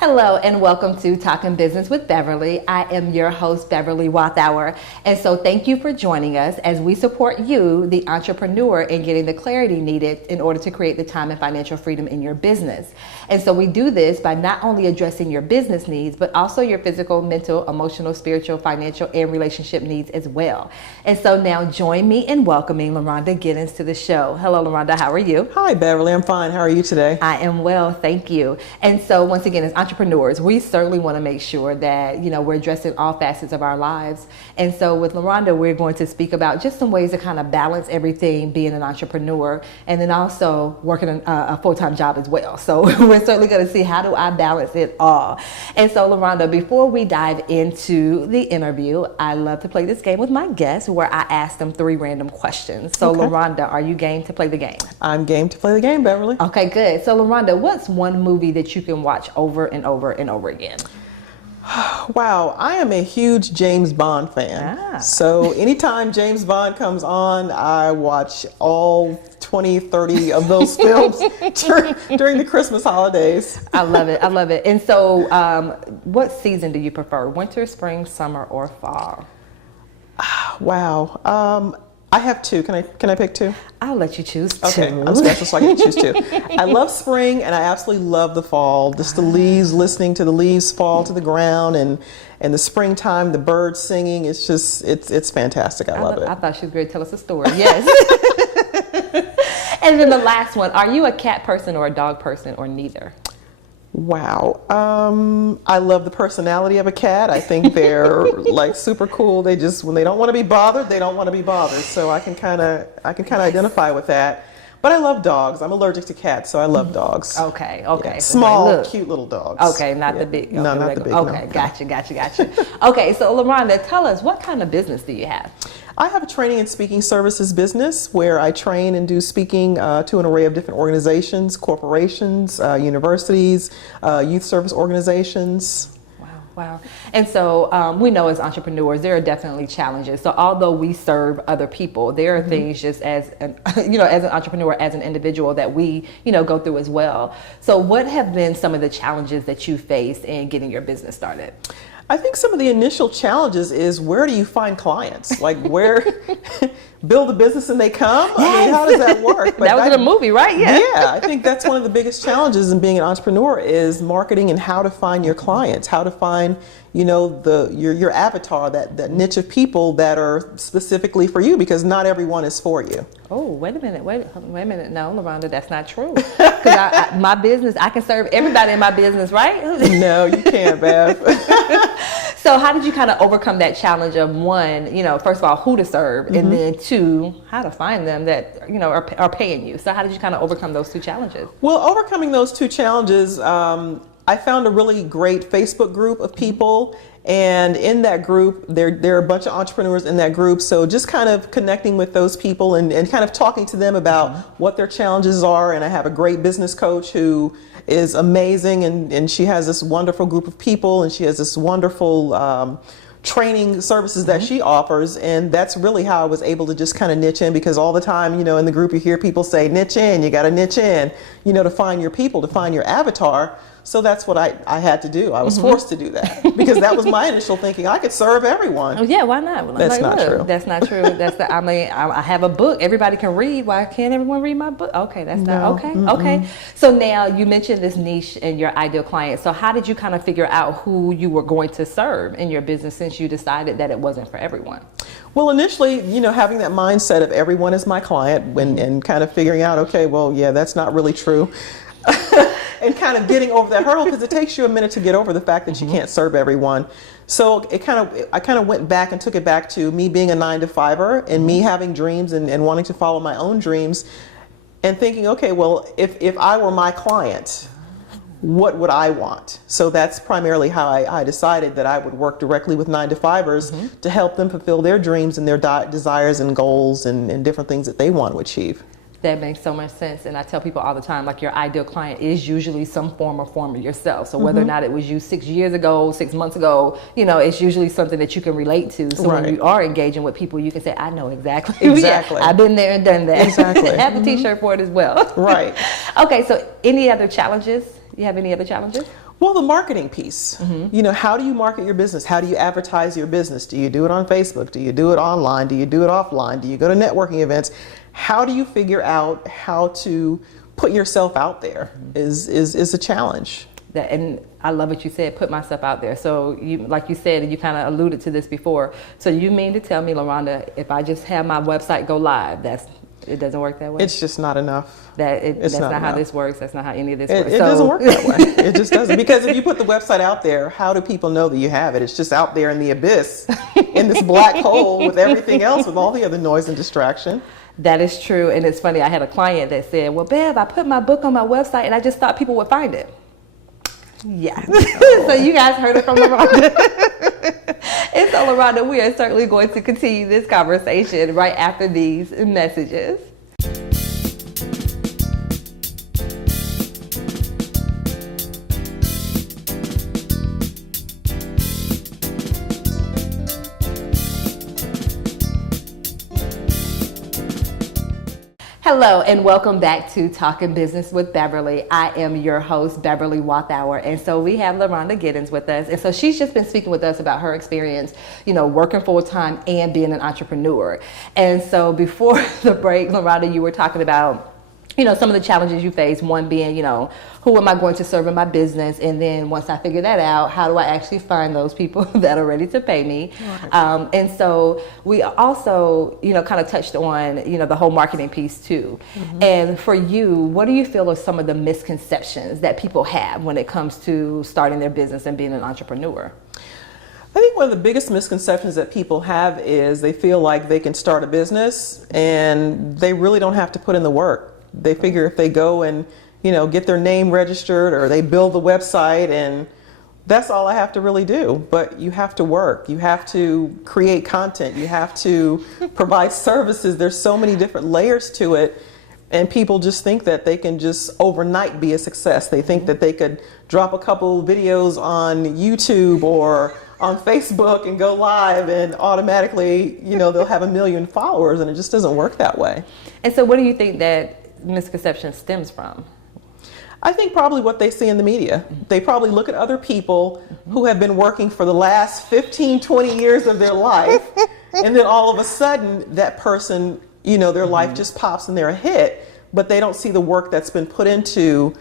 Hello and welcome to Talking Business with Beverly. I am your host, Beverly Wathauer. And so thank you for joining us as we support you, the entrepreneur, in getting the clarity needed in order to create the time and financial freedom in your business. And so we do this by not only addressing your business needs, but also your physical, mental, emotional, spiritual, financial, and relationship needs as well. And so now join me in welcoming Loronda Giddens to the show. Hello, Loronda. How are you? Hi, Beverly. I'm fine. How are you today? I am well. Thank you. And so once again, as entrepreneurs, we certainly want to make sure that, we're addressing all facets of our lives. And so with Loronda, we're going to speak about just some ways to kind of balance everything being an entrepreneur and then also working a full-time job as well. So we're certainly going to see how do I balance it all. And so Loronda, before we dive into the interview, I love to play this game with my guests where I ask them 3 random questions. So okay. Loronda, are you game to play the game? I'm game to play the game, Beverly. Okay, good. So Loronda, what's one movie that you can watch over and over and over again? Wow, I am a huge James Bond fan. So anytime James Bond comes on, I watch all 20, 30 of those films during the Christmas holidays. I love it. I love it. And so what season do you prefer? Winter, spring, summer, or fall? Wow. I have 2. Can I pick 2? I'll let you choose 2. Okay, I'm special, so I can choose 2. I love spring, and I absolutely love the fall. Just the leaves, listening to the leaves fall to the ground, and the springtime, the birds singing. It's just, it's fantastic. I love it. I thought she was going to tell us a story. Yes. And then the last one, are you a cat person or a dog person or neither? Wow. I love the personality of a cat. I think they're like super cool. They just, when they don't want to be bothered, they don't want to be bothered. So I can kind of identify with that. But I love dogs. I'm allergic to cats, so I love dogs. Okay. Yeah. Small, cute little dogs. Okay, not the big. No, not the big. Okay, no. Gotcha. Okay, so Loronda, tell us, what kind of business do you have? I have a training and speaking services business where I train and do speaking to an array of different organizations, corporations, universities, youth service organizations. Wow. And so we know as entrepreneurs, there are definitely challenges. So although we serve other people, there are things just as an entrepreneur, as an individual that we, go through as well. So what have been some of the challenges that you faced in getting your business started? I think some of the initial challenges is, where do you find clients? Like, where build a business and they come? Yes. I mean, how does that work? But that was in a movie, right? Yeah, I think that's one of the biggest challenges in being an entrepreneur is marketing and how to find your clients, how to find, your avatar, that niche of people that are specifically for you, because not everyone is for you. Oh, wait a minute. No, Loronda, that's not true. Because my business, I can serve everybody in my business, right? No, you can't, Bev. So how did you kind of overcome that challenge of, one, first of all, who to serve, and then 2, how to find them that, are paying you? So how did you kind of overcome those 2 challenges? Well, overcoming those 2 challenges, I found a really great Facebook group of people, and in that group, there are a bunch of entrepreneurs in that group. So just kind of connecting with those people and kind of talking to them about what their challenges are. And I have a great business coach who is amazing, and she has this wonderful group of people, and she has this wonderful training services that she offers, and that's really how I was able to just kind of niche in, because all the time, in the group you hear people say niche in, you got to niche in, to find your people, to find your avatar. So that's what I had to do. I was forced to do that, because that was my initial thinking. I could serve everyone. Oh yeah, why not? That's not true. That's not true. I have a book everybody can read. Why can't everyone read my book? Okay, that's not okay. Okay. So now you mentioned this niche and your ideal client. So how did you kind of figure out who you were going to serve in your business, since you decided that it wasn't for everyone? Well, initially, having that mindset of everyone is my client, and kind of figuring out, okay, well, yeah, that's not really true. And kind of getting over that hurdle, because it takes you a minute to get over the fact that you can't serve everyone. So I kind of went back and took it back to me being a 9-to-5er and me having dreams and wanting to follow my own dreams, and thinking, okay, well, if I were my client, what would I want? So that's primarily how I decided that I would work directly with 9-to-5ers to help them fulfill their dreams and their desires and goals and different things that they want to achieve. That makes so much sense. And I tell people all the time, like, your ideal client is usually some form of yourself. So whether or not it was you 6 years ago, 6 months ago, it's usually something that you can relate to. So when you are engaging with people, you can say, I know exactly. Exactly. Yeah, I've been there and done that. Exactly. Have a t-shirt for it as well. Right. Okay. So any other challenges You have any other challenges? Well, the marketing piece. How do you market your business? How do you advertise your business? Do you do it on Facebook? Do you do it online? Do you do it offline? Do you go to networking events? How do you figure out how to put yourself out there is a challenge. And I love what you said, put myself out there. So like you said, and you kind of alluded to this before. So you mean to tell me, Loronda, if I just have my website go live, it doesn't work that way? It's just not enough. That's not how this works. That's not how any of this works. It doesn't work that way. It just doesn't. Because if you put the website out there, how do people know that you have it? It's just out there in the abyss, in this black hole with everything else, with all the other noise and distraction. That is true. And it's funny, I had a client that said, well, Bev, I put my book on my website and I just thought people would find it. Yeah. So you guys heard it from Loronda. And so, Loronda, we are certainly going to continue this conversation right after these messages. Hello and welcome back to Talking Business with Beverly. I am your host, Beverly Wathour, and so we have Loronda Giddens with us. And so she's just been speaking with us about her experience, working full time and being an entrepreneur. And so before the break, Loronda, you were talking about some of the challenges you face, one being, who am I going to serve in my business? And then once I figure that out, how do I actually find those people that are ready to pay me? Right. And so we also, kind of touched on, the whole marketing piece too. Mm-hmm. And for you, what do you feel are some of the misconceptions that people have when it comes to starting their business and being an entrepreneur? I think one of the biggest misconceptions that people have is they feel like they can start a business and they really don't have to put in the work. They figure if they go and, get their name registered or they build the website and that's all I have to really do. But you have to work. You have to create content. You have to provide services. There's so many different layers to it. And people just think that they can just overnight be a success. They think that they could drop a couple videos on YouTube or on Facebook and go live and automatically, they'll have 1 million followers, and it just doesn't work that way. And so what do you think that misconception stems from? I think probably what they see in the media. They probably look at other people who have been working for the last 15, 20 years of their life, and then all of a sudden that person, their life just pops and they're a hit, but they don't see the work that's been put into,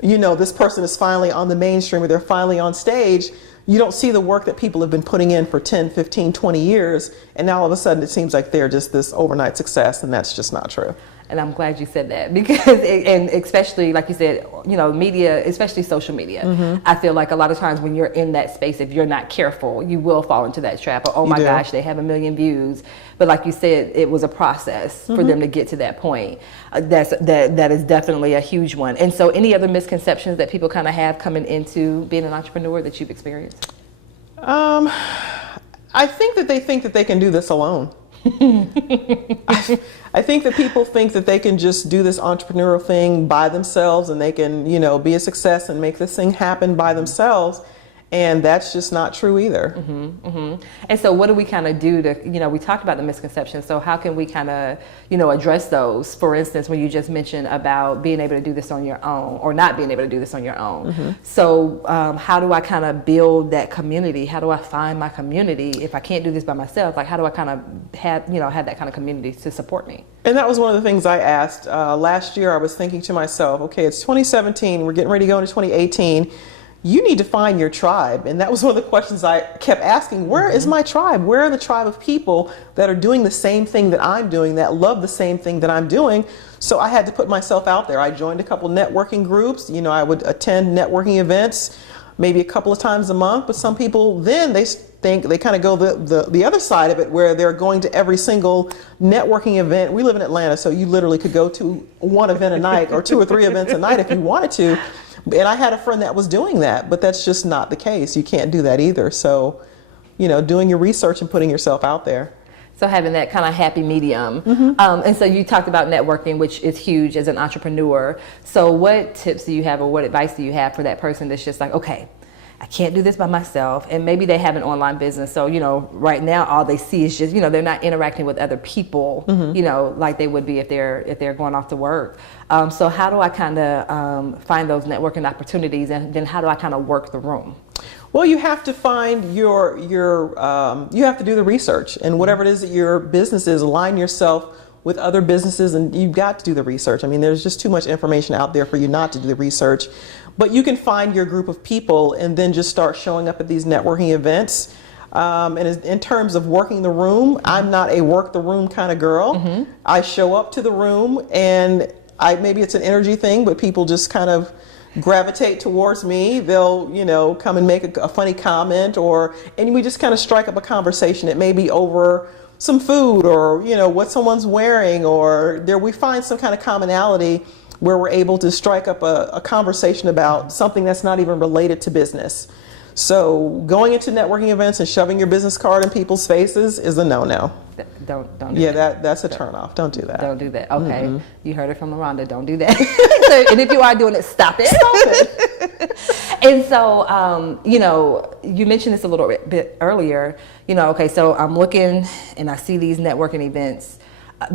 this person is finally on the mainstream or they're finally on stage. You don't see the work that people have been putting in for 10, 15, 20 years, and now all of a sudden it seems like they're just this overnight success, and that's just not true. And I'm glad you said that because, and especially like you said, media, especially social media. I feel like a lot of times when you're in that space, if you're not careful, you will fall into that trap. Or, oh my gosh, they have 1 million views. But like you said, it was a process for them to get to that point. That is definitely a huge one. And so any other misconceptions that people kind of have coming into being an entrepreneur that you've experienced? I think that they think that they can do this alone. I think that people think that they can just do this entrepreneurial thing by themselves and they can, be a success and make this thing happen by themselves. And that's just not true either. And so what do we kind of do to, we talked about the misconceptions. So how can we kind of, address those? For instance, when you just mentioned about being able to do this on your own or not being able to do this on your own. So how do I kind of build that community? How do I find my community? If I can't do this by myself, like how do I kind of have that kind of community to support me? And that was one of the things I asked. Last year I was thinking to myself, okay, it's 2017, we're getting ready to go into 2018. You need to find your tribe. And that was one of the questions I kept asking. Where is my tribe? Where are the tribe of people that are doing the same thing that I'm doing, that love the same thing that I'm doing? So I had to put myself out there. I joined a couple networking groups. I would attend networking events maybe a couple of times a month. But some people then they kind of go the other side of it where they're going to every single networking event. We live in Atlanta, so you literally could go to one event a night or 2 or 3 events a night if you wanted to. And I had a friend that was doing that, but that's just not the case. You can't do that either. So, doing your research and putting yourself out there. So having that kind of happy medium. And so you talked about networking, which is huge as an entrepreneur. So what tips do you have or what advice do you have for that person that's just like, okay, I can't do this by myself. And maybe they have an online business. So, right now all they see is just, they're not interacting with other people, like they would be if they're going off to work. So how do I kind of find those networking opportunities, and then how do I kind of work the room? Well, you have to find you have to do the research, and whatever it is that your business is, align yourself with other businesses, and you've got to do the research. I mean, there's just too much information out there for you not to do the research. But you can find your group of people and then just start showing up at these networking events. And in terms of working the room, I'm not a work the room kind of girl. I show up to the room, and maybe it's an energy thing, but people just kind of gravitate towards me. They'll, come and make a funny comment, and we just kind of strike up a conversation. It may be over some food, or, what someone's wearing, or we find some kind of commonality where we're able to strike up a conversation about something that's not even related to business. So going into networking events and shoving your business card in people's faces is a no-no. Don't do that. That's a turnoff. Don't do that. Don't do that. Okay. You heard it from Loronda. Don't do that. And if you are doing it, stop it. Stop it. And so, you mentioned this a little bit earlier. Okay, so I'm looking and I see these networking events.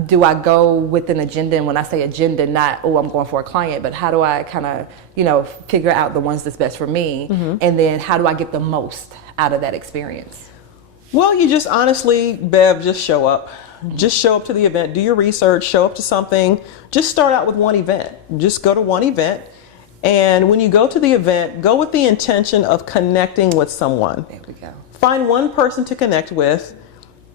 Do I go with an agenda? And when I say agenda, not, I'm going for a client, but how do I kind of, figure out the ones that's best for me? And then how do I get the most out of that experience? Well, you just honestly, Bev, just show up. Just show up to the event, do your research, show up to something. Just start out with one event. Just go to one event. And when you go to the event, go with the intention of connecting with someone. There we go. Find one person to connect with.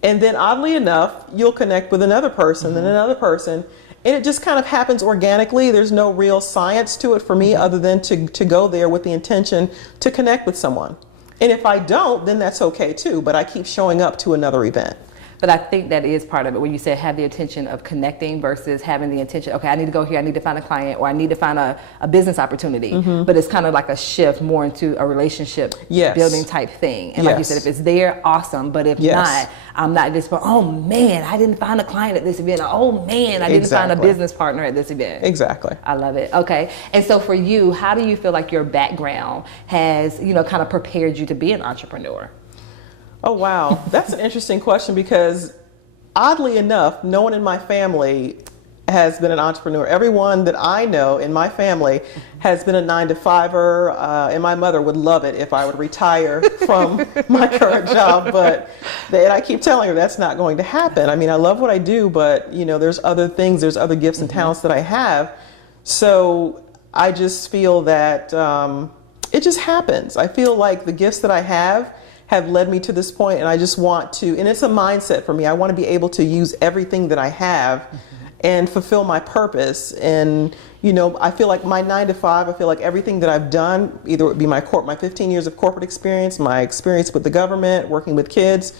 And then oddly enough, you'll connect with another person, then another person. And it just kind of happens organically. There's no real science to it for me other than to go there with the intention to connect with someone. And if I don't, then that's okay too. But I keep showing up to another event. But I think that is part of it when you say have the intention of connecting versus having the intention, okay, I need to go here, I need to find a client, or I need to find a business opportunity. But it's kind of like a shift more into a relationship building type thing. And like you said, if it's there, awesome. But if not, I'm not just, oh man, I didn't find a client at this event. Oh man, I didn't find a business partner at this event. Exactly. I love it. Okay. And so for you, how do you feel like your background has, kind of prepared you to be an entrepreneur? Oh, wow. That's an interesting question because oddly enough, no one in my family has been an entrepreneur. Everyone that I know in my family has been a 9-to-5-er, and my mother would love it if I would retire from my current job. But I keep telling her that's not going to happen. I mean, I love what I do, but there's other things, there's other gifts and talents that I have. So I just feel that it just happens. I feel like the gifts that I have led me to this point, and I just want to, and it's a mindset for me. I want to be able to use everything that I have and fulfill my purpose. And I feel like my 9-to-5, I feel like everything that I've done, either it would be my 15 years of corporate experience, my experience with the government, working with kids,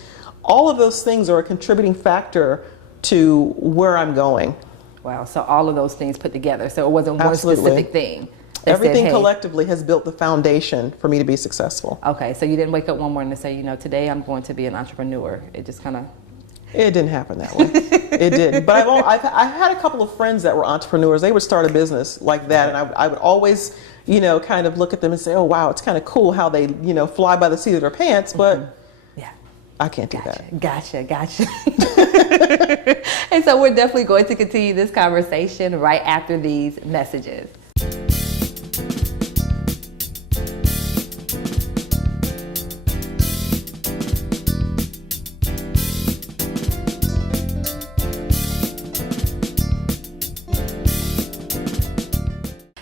all of those things are a contributing factor to where I'm going. Wow, so all of those things put together. So it wasn't one specific thing. Everything collectively has built the foundation for me to be successful. Okay, so you didn't wake up one morning and say, today I'm going to be an entrepreneur. It just kind of... It didn't happen that way. It didn't. But I've had a couple of friends that were entrepreneurs. They would start a business like that, and I would always, kind of look at them and say, oh, wow, it's kind of cool how they, fly by the seat of their pants, but I can't do that. Gotcha. And so we're definitely going to continue this conversation right after these messages.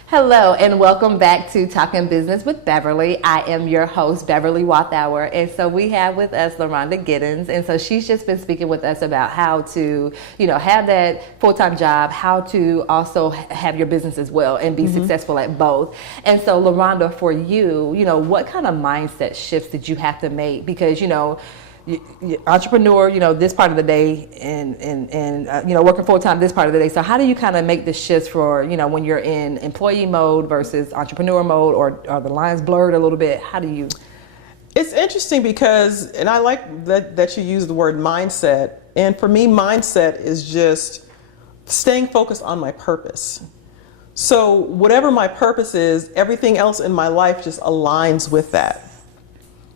Hello and welcome back to Talking Business with Beverly. I am your host, Beverly Walthour, and so we have with us Loronda Giddens, and so she's just been speaking with us about how to, have that full-time job, how to also have your business as well and be successful at both. And so Loronda, for you, what kind of mindset shifts did you have to make? Because, entrepreneur, this part of the day and working full time this part of the day. So how do you kind of make the shifts for, when you're in employee mode versus entrepreneur mode, or are the lines blurred a little bit? How do you? It's interesting because, and I like that you use the word mindset. And for me, mindset is just staying focused on my purpose. So whatever my purpose is, everything else in my life just aligns with that.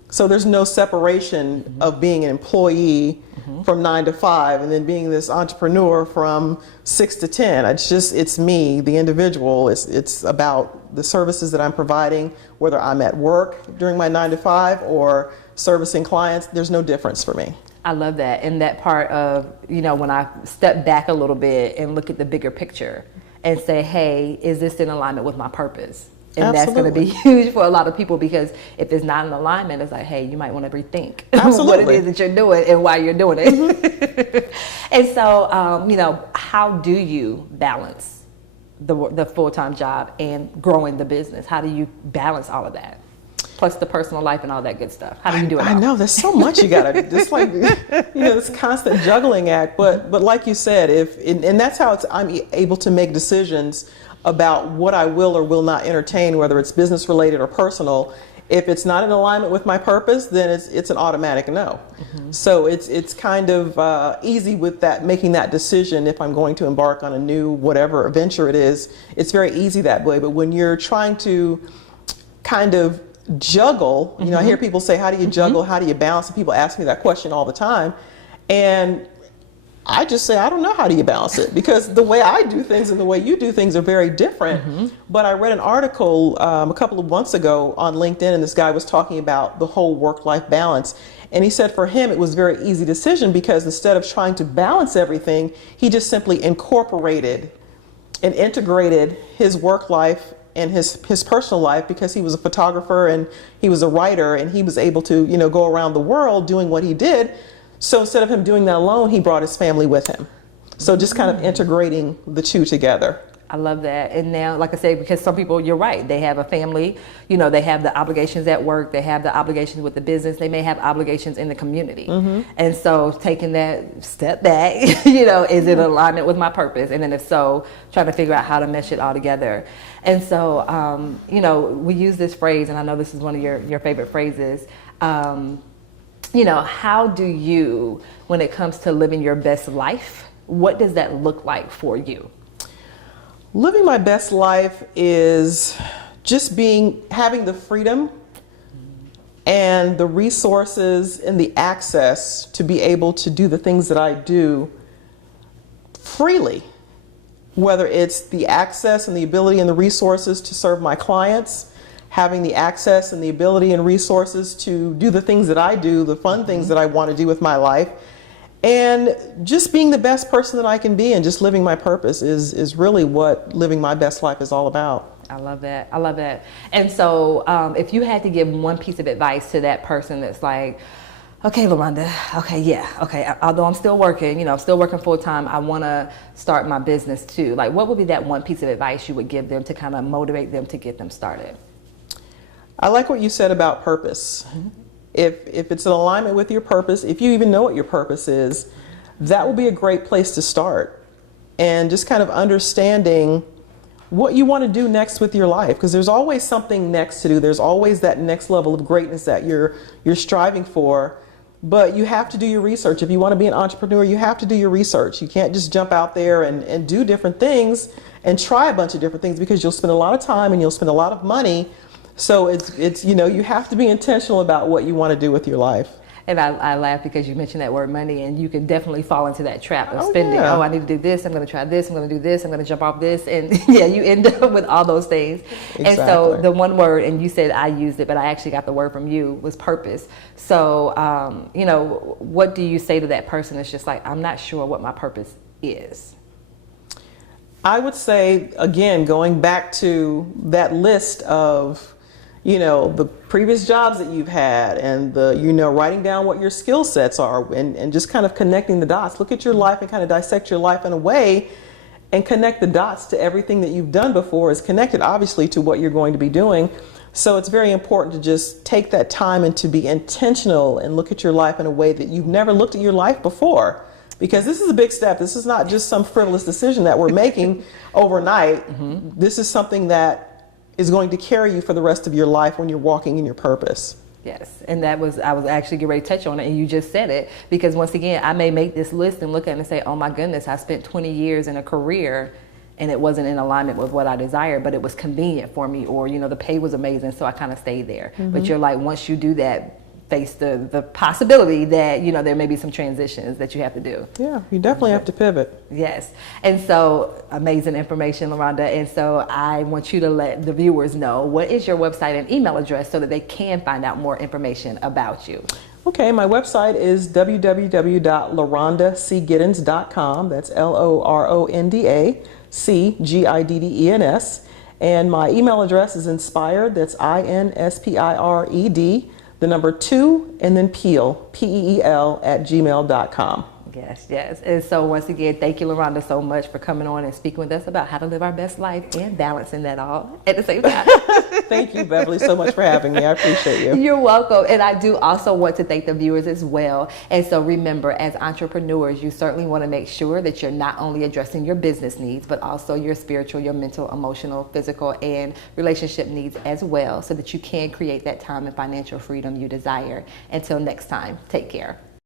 So there's no separation of being an employee from 9 to 5 and then being this entrepreneur from 6 to 10. It's me, the individual. It's about the services that I'm providing, whether I'm at work during my 9 to 5 or servicing clients. There's no difference for me. I love that. And that part of, when I step back a little bit and look at the bigger picture and say, hey, is this in alignment with my purpose? And Absolutely. That's going to be huge for a lot of people, because if it's not in alignment, it's like, hey, you might want to rethink what it is that you're doing and why you're doing it. And so, how do you balance the full-time job and growing the business? How do you balance all of that? Plus the personal life and all that good stuff. How do you do it? I know there's so much you gotta, just like, this constant juggling act. But like you said, and that's how I'm able to make decisions about what I will or will not entertain, whether it's business related or personal. If it's not in alignment with my purpose, then it's an automatic no. So it's kind of easy with that, making that decision. If I'm going to embark on a new whatever venture it is, it's very easy that way. But when you're trying to kind of juggle, I hear people say, how do you juggle, how do you balance? And people ask me that question all the time, and I just say, I don't know, how do you balance it? Because the way I do things and the way you do things are very different. But I read an article a couple of months ago on LinkedIn, and this guy was talking about the whole work-life balance. And he said for him, it was a very easy decision, because instead of trying to balance everything, he just simply incorporated and integrated his work life and his personal life, because he was a photographer and he was a writer, and he was able to, go around the world doing what he did. So instead of him doing that alone, he brought his family with him. So just kind of integrating the two together. I love that. And now, like I said, because some people, you're right, they have a family, they have the obligations at work, they have the obligations with the business, they may have obligations in the community. And so taking that step back, is it in alignment with my purpose? And then if so, trying to figure out how to mesh it all together. And so, we use this phrase, and I know this is one of your favorite phrases, how do you, when it comes to living your best life, what does that look like for you? Living my best life is just having the freedom and the resources and the access to be able to do the things that I do freely. Whether it's the access and the ability and the resources to serve my clients, having the access and the ability and resources to do the things that I do, the fun things that I want to do with my life, and just being the best person that I can be, and just living my purpose is really what living my best life is all about. I love that. I love that. And so if you had to give one piece of advice to that person that's like, okay, Loronda, okay, although I'm still working, I'm still working full time, I want to start my business too. Like, what would be that one piece of advice you would give them to kind of motivate them to get them started? I like what you said about purpose. If it's in alignment with your purpose, if you even know what your purpose is, that will be a great place to start. And just kind of understanding what you want to do next with your life, because there's always something next to do. There's always that next level of greatness that you're striving for. But you have to do your research. If you want to be an entrepreneur, you have to do your research. You can't just jump out there and do different things and try a bunch of different things, because you'll spend a lot of time and you'll spend a lot of money. So it's you have to be intentional about what you want to do with your life. And I laugh because you mentioned that word money, and you can definitely fall into that trap of spending. Yeah. Oh, I need to do this, I'm going to try this, I'm going to do this, I'm going to jump off this. And yeah, you end up with all those things. Exactly. And so the one word, and you said I used it, but I actually got the word from you, was purpose. So, what do you say to that person that's just like, I'm not sure what my purpose is? I would say, again, going back to that list of the previous jobs that you've had, and writing down what your skill sets are, and just kind of connecting the dots. Look at your life and kind of dissect your life in a way and connect the dots to everything that you've done before is connected, obviously, to what you're going to be doing. So it's very important to just take that time and to be intentional and look at your life in a way that you've never looked at your life before. Because this is a big step. This is not just some frivolous decision that we're making overnight. This is something that is going to carry you for the rest of your life when you're walking in your purpose. Yes, and I was actually getting ready to touch on it, and you just said it, because once again, I may make this list and look at it and say, oh my goodness, I spent 20 years in a career and it wasn't in alignment with what I desired, but it was convenient for me, or the pay was amazing, so I kind of stayed there. But you're like, once you do that, face the possibility that, you know, there may be some transitions that you have to do. Yeah, you definitely have to pivot. Yes. And so amazing information, Loronda. And so I want you to let the viewers know, what is your website and email address so that they can find out more information about you? Okay, my website is www.lorondacgiddens.com. That's LORONDACGIDDENS. And my email address is inspired, that's INSPIRED, the number 2, and then Peel, PEEL, @gmail.com. Yes, yes. And so once again, thank you, Loronda, so much for coming on and speaking with us about how to live our best life and balancing that all at the same time. Thank you, Beverly, so much for having me. I appreciate you. You're welcome. And I do also want to thank the viewers as well. And so remember, as entrepreneurs, you certainly want to make sure that you're not only addressing your business needs, but also your spiritual, your mental, emotional, physical, and relationship needs as well, so that you can create that time and financial freedom you desire. Until next time, take care.